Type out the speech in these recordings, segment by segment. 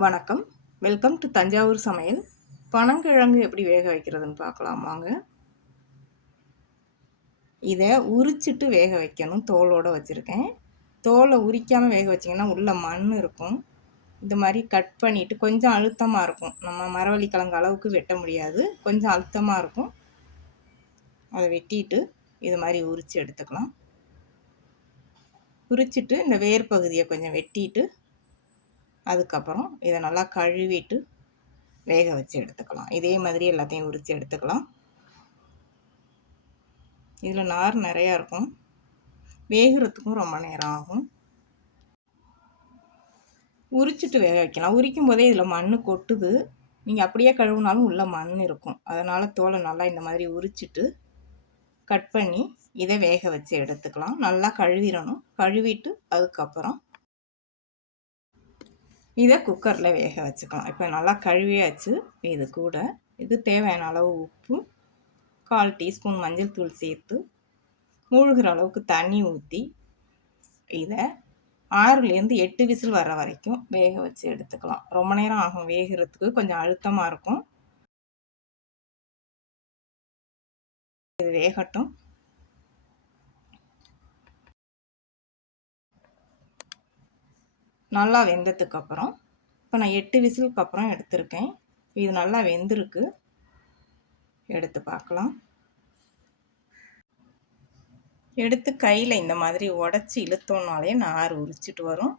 வணக்கம். Welcome to Thanjavur சமையல். பனங்கிழங்கு எப்படி வேக வைக்கிறதுன்னு பார்க்கலாம் வாங்க. இதை உரிச்சிட்டு வேக வைக்கணும். தோலோடு வச்சுருக்கேன். தோலை உரிக்காமல் வேக வச்சிங்கன்னா உள்ள மண் இருக்கும். இந்த மாதிரி கட் பண்ணிவிட்டு கொஞ்சம் அழுத்தமாக இருக்கும். நம்ம மரவள்ளி கிழங்கு அளவுக்கு வெட்ட முடியாது, கொஞ்சம் அழுத்தமாக இருக்கும். அதை வெட்டிட்டு இது மாதிரி உரித்து எடுத்துக்கலாம். உரிச்சிட்டு இந்த வேர் பகுதியை கொஞ்சம் வெட்டிட்டு அதுக்கப்புறம் இதை நல்லா கழுவிட்டு வேக வச்சு எடுத்துக்கலாம். இதே மாதிரி எல்லாத்தையும் உரித்து எடுத்துக்கலாம். இதில் நார் நிறையா இருக்கும், வேகிறதுக்கும் ரொம்ப நேரம் ஆகும். உரிச்சிட்டு வேக வைக்கலாம். உரிக்கும் போதே இதில் மண் கொட்டுது. நீங்கள் அப்படியே கழுவுனாலும் உள்ள மண் இருக்கும். அதனால் தோலை நல்லா இந்த மாதிரி உரிச்சிட்டு கட் பண்ணி இதை வேக வச்சு எடுத்துக்கலாம். நல்லா கழுவிடணும். கழுவிட்டு அதுக்கப்புறம் இதை குக்கரில் வேக வச்சுக்கலாம். இப்போ நல்லா கழுவியாச்சு. இது கூட இது தேவையான அளவு உப்பு, 1/4 டீஸ்பூன் மஞ்சள் தூள் சேர்த்து மூழ்கிற அளவுக்கு தண்ணி ஊற்றி இதை 6லேருந்து 8 விசில் வர வரைக்கும் வேக வச்சு எடுத்துக்கலாம். ரொம்ப நேரம் ஆகும் வேகிறதுக்கு, கொஞ்சம் அழுத்தமாக இருக்கும். இது வேகட்டும். நல்லா வெந்ததுக்கப்புறம் இப்போ நான் 8 விசிலுக்கு அப்புறம் எடுத்திருக்கேன். இது நல்லா வெந்திருக்கு. எடுத்து பார்க்கலாம். எடுத்து கையில் இந்த மாதிரி உடச்சி இழுத்தோன்னாலே நார் உரிச்சிட்டு வரும்.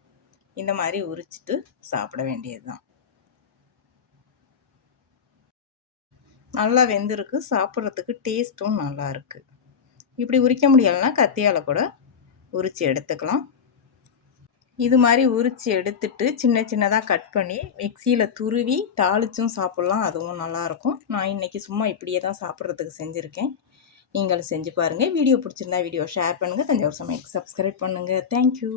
இந்த மாதிரி உரிச்சிட்டு சாப்பிட வேண்டியது தான். நல்லா வெந்திருக்கு. சாப்பிட்றதுக்கு டேஸ்ட்டும் நல்லா இருக்குது. இப்படி உரிக்க முடியலைன்னா கத்தியால் கூட உரித்து எடுத்துக்கலாம். இது மாதிரி உரித்து எடுத்துட்டு சின்ன சின்னதாக கட் பண்ணி மிக்சியில் துருவி தாளிச்சும் சாப்பிட்லாம். அதுவும் நல்லாயிருக்கும். நான் இன்றைக்கி சும்மா இப்படியே தான் சாப்பிட்றதுக்கு செஞ்சுருக்கேன். நீங்களும் செஞ்சு பாருங்கள். வீடியோ பிடிச்சிருந்தா வீடியோ ஷேர் பண்ணுங்கள். தஞ்சாவூர் சமையலுக்கு சப்ஸ்கிரைப் பண்ணுங்கள். தேங்க்யூ.